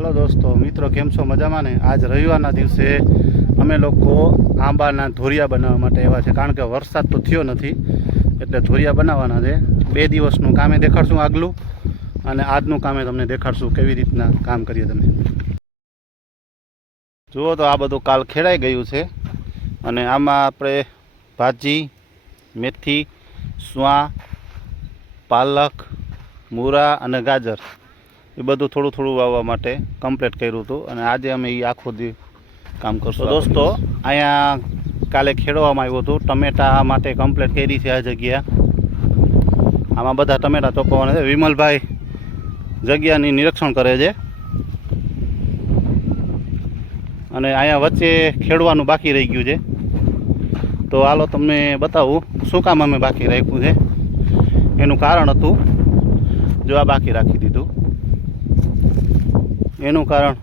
Hello દોસ્તો મિત્રો, કેમ છો? મજામાં ને? આજ રવિવારના દિવસે અમે લોકો આંબાના ધોરિયા બનાવવા માટે આવ્યા છે, કારણ કે વરસાદ તો થયો નથી એટલે ધોરિયા બનાવવાના છે. 2 દિવસનું કામે દેખાડશું આગલું, અને આજનું કામે તમને દેખાડશું કેવી રીતના કામ કરીએ. તમે જુઓ તો આ બધું કાલ ખેડાઈ ગયું છે, અને આમાં આપણે ભાજી, મેથી, સ્વા, પાલક, મૂળા અને ગાજર એ બધું થોડું થોડું વાવવા માટે કમ્પ્લીટ કર્યું હતું, અને આજે અમે એ આખો દી કામ કરશું. દોસ્તો, અહીંયા કાલે ખેડવામાં આવ્યું હતું. ટમેટા માટે કમ્પ્લીટ કરી છે આ જગ્યા. આમાં બધા ટમેટા ચોપવાના છે. વિમલભાઈ જગ્યાની નિરીક્ષણ કરે છે, અને અહીંયા વચ્ચે ખેડવાનું બાકી રહી ગયું છે. તો હાલો તમને બતાવું શું કામ અમે બાકી રાખ્યું છે. એનું કારણ હતું, જો આ બાકી રાખી દીધું એનું કારણ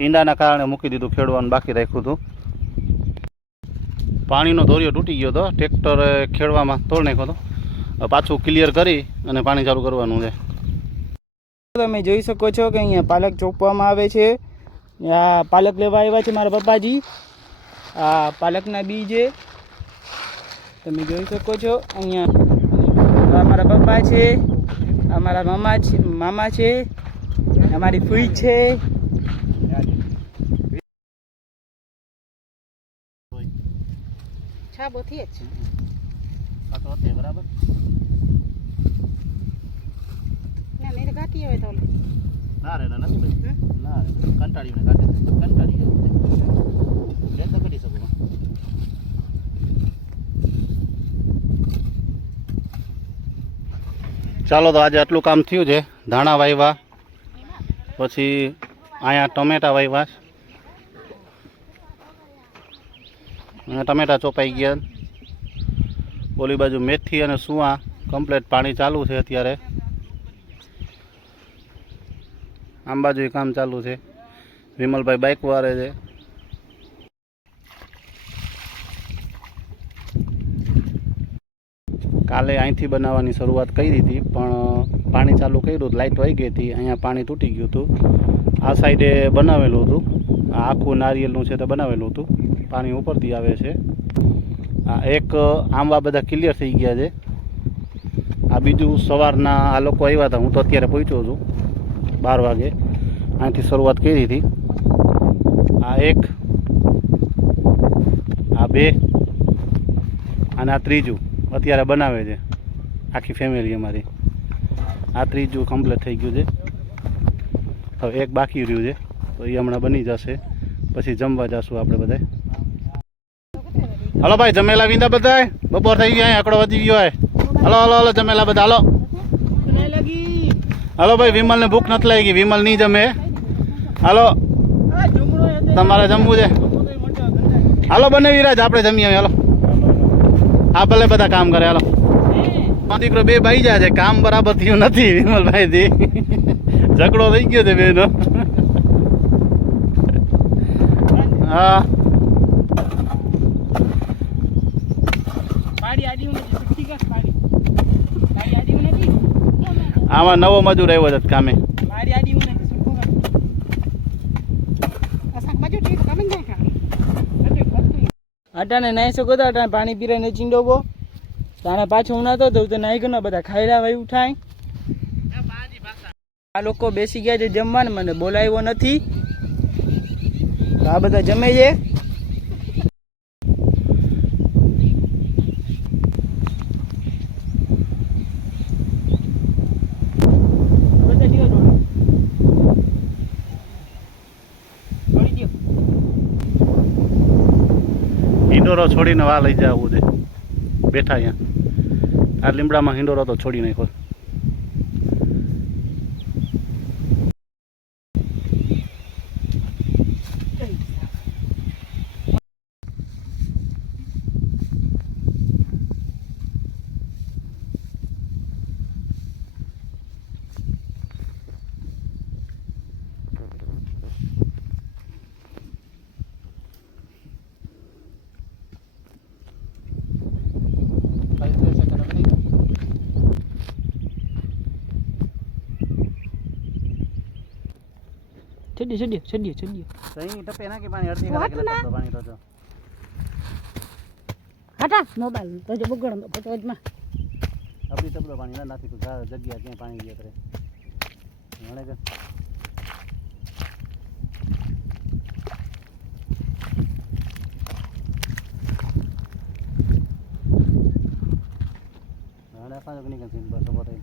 ઈંડાના કારણે મૂકી દીધું, ખેડવાનું બાકી રાખ્યું હતું. પાણીનો ધોરિયો તૂટી ગયો હતો, ટ્રેક્ટર ખેડવામાં તોડ નાખ્યો હતો. પાછું ક્લિયર કરી અને પાણી ચાલુ કરવાનું છે. તમે જોઈ શકો છો કે અહીંયા પાલક ચોપવામાં આવે છે. આ પાલક લેવા આવ્યા છે મારા પપ્પાજી. આ પાલકના બી છે, તમે જોઈ શકો છો. અહીંયા મારા પપ્પા છે, અમારા મામા છે, અમારી ફૂઈ છે. છાબોથી જ બરાબર ના મેરે કાઢી આવે તો ના રે નથી ભાઈ, ના રે કંટાળીને કાઢે છે. કંટાળી જાય તો કરી શકું. ચાલો, તો આજે આટલું કામ થયું છે. ધાણા વાવ્યા, પછી અહીંયા ટમેટા વાવ્યા, અને ટમેટા ચોપાઈ ગયા. ઓલી બાજુ મેથી અને સુવા કમ્પ્લીટ પાણી ચાલુ છે અત્યારે. આમ બાજુ કામ ચાલુ છે. વિમલભાઈ બાઇક વારે છે. કાલે અહીંથી બનાવવાની શરૂઆત કરી હતી, પણ પાણી ચાલુ કર્યું, લાઇટ વહી ગઈ હતી. અહીંયા પાણી તૂટી ગયું હતું. આ સાઈડે બનાવેલું હતું, આ આખું નારિયેલનું છે તે બનાવેલું હતું. પાણી ઉપરથી આવે છે. આ એક આંબા બધા ક્લિયર થઈ ગયા છે. આ બીજું સવારના આ લોકો આવ્યા હતા, હું તો અત્યારે પહોંચ્યો છું 12 વાગે. અહીંથી શરૂઆત કરી હતી. આ એક, આ બે, અને આ ત્રીજું અત્યારે બનાવે છે આખી ફેમિલી અમારી. આ ત્રીજું કમ્પ્લીટ થઈ ગયું છે. હવે એક બાકી રહ્યું છે, તો એ હમણાં બની જશે, પછી જમવા જશું આપણે બધા. હલો ભાઈ, જમેલા વીંદા બધા? બપોર થઈ ગયા, આંકડો વધી ગયો હોય. હલો હલો હલો, જમેલા બધા? હલો હલો ભાઈ, વિમલને ભૂખ નથી લાગી, વિમલ નહીં જમે. હાલો, તમારે જમવું છે? હાલો બને વિરાજ, આપણે જમીએ. હાલો, હા ભલે બધા કામ કરે. હાલો, દીકરો બે ભાઈ જાય છે, કામ બરાબર થયું નથી વિમલભાઈ થી. ઝઘડો થઈ ગયો છે બેનો. હા, આમાં નવો મજૂર આવ્યો છે કામે. અટાણે નાઈ શકો તો અટાણે પાણી પીરાઈને ચીંડોવો. તાણે પાછું ઉનાતો તો નાઈ ગયો. બધા ખાયલા ભાઈ ઉઠાય. આ લોકો બેસી ગયા છે જમવાને, મને બોલાવ્યો નથી. તો આ બધા જમે છે. હિંડોરો છોડીને વા લઈ જવું છે. બેઠા અહીંયા આ લીમડામાં હિંડોરો તો છોડી નાખ્યો. છડીએ સહી ટપે નાખી પાણી અડધી કલાક એટલે ટપતો પાણી તો જો હટા મોબાઈલ તો જો બગડનો પટોજમાં અબડી ટપતો પાણી ના નાખી તું જગ્યા ક્યાં પાણી ગયા કરે મળે કે Ada apa lagi nih kan sini bahasa botai.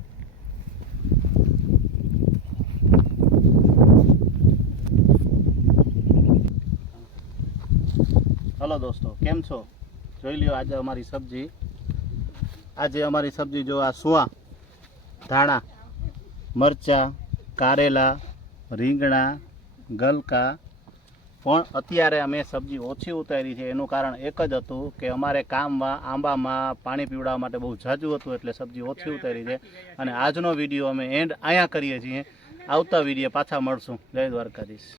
Hello દોસ્તો કેમ છો જોઈ લ્યો આજે અમારી સબ્જી જો આ સુવા ધાણા મરચા કારેલા રીંગણા ગલકા પણ અત્યારે અમે સબ્જી ઓછી ઉતારી છે એનું કારણ એક જ હતું કે અમારે કામમાં આંબામાં પાણી પીવડાવવા માટે બહુ ઝાઝું હતું એટલે સબ્જી ઓછી ઉતારી છે અને આજનો વિડીયો અમે એન્ડ અહીંયા કરીએ છીએ આવતા વિડીયો પાછા મળશું જય દ્વારકાધીશ